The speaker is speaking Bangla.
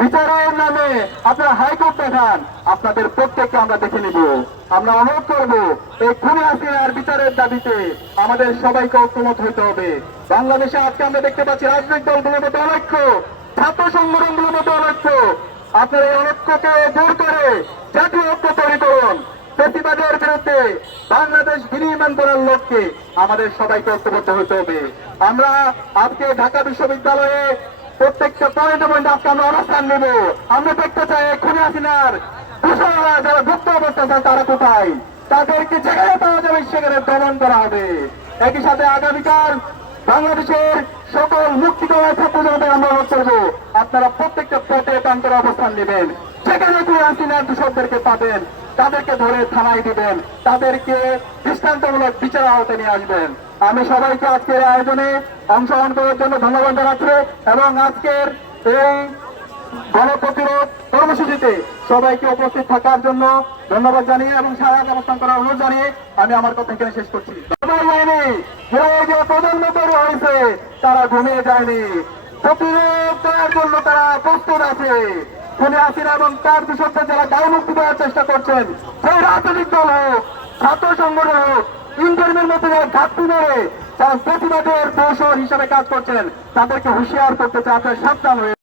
বিচারের নামে আপনারা হাইকোর্ট দেখান আপনাদের প্রত্যেককে আমরা দেখে নিব। আমরা অনুরোধ করব, এই খুনি হাসিনার বিচারের দাবিতে আমাদের সবাইকে ঐক্যমত হইতে হবে। বাংলাদেশে আজকে আমরা দেখতে পাচ্ছি রাজনৈতিক দলগুলোর মধ্যে অনৈক্য, ছাত্র সংগঠনগুলোর মধ্যে অনৈক্য। আপনারা এই অনৈক্যকে দূর করে জাতীয় ঐক্য তৈরি করুন। প্রতিবাদের বিরুদ্ধে বাংলাদেশ বিনির্মাণ করার লক্ষ্যে আমাদের সবাইকে ঐক্যবদ্ধ হতে হবে। আমরা আজকে ঢাকা বিশ্ববিদ্যালয়ে প্রত্যেকটা পয়েন্টে পয়েন্টে আজকে আমরা অবস্থান নেব। আমরা দেখতে চাই খুনি হাসিনার কুশলরা যারা গুপ্ত অবস্থা আছে তারা কোথায়? তাদেরকে যেখানে পাওয়া যাবে, সেখানে দমন করা হবে। একই সাথে আগামীকাল বাংলাদেশের সকল মুক্তি মুক্তিকরণ ছাত্র জনতাকে আমরা অনুরোধ করব। আপনারা প্রত্যেকটা পথে প্রান্তরে অবস্থান নেবেন। সেখানে খুনি হাসিনার দূষকদেরকে পাবেন। তাদেরকে ধরে থানায় দিবেন। তাদেরকে দৃষ্টান্তমূলক বিচার আওতে নিয়ে আসবেন। আমি সবাইকে আজকের আয়োজনে অংশগ্রহণ করার জন্য ধন্যবাদ জানাচ্ছি এবং আজকের এই গণপ্রতিরোধ কর্মসূচিতে সবাইকে উপস্থিত থাকার জন্য ধন্যবাদ জানিয়ে এবং সারা অবস্থান করার অনুরোধ জানিয়ে আমি আমার কথা এখানে শেষ করছি। প্রজন্ম তৈরি হয়েছে। তারা ঘুমিয়ে যায়নি। প্রতিরোধ করার জন্য তারা প্রস্তুত আছে। খুনে হাসিনা এবং তার দূষকদের যারা গায়ে মুক্তি দেওয়ার চেষ্টা করছেন, সেই রাজনৈতিক দল হোক, ছাত্র সংগঠন হোক ইন্টারভিউর মধ্যে যারা ঘাটতি মেরে তারা প্রতিবাদের কৌশল হিসাবে কাজ করছেন তাদেরকে হুঁশিয়ার করতে চাচ্ছে সাবধান হয়ে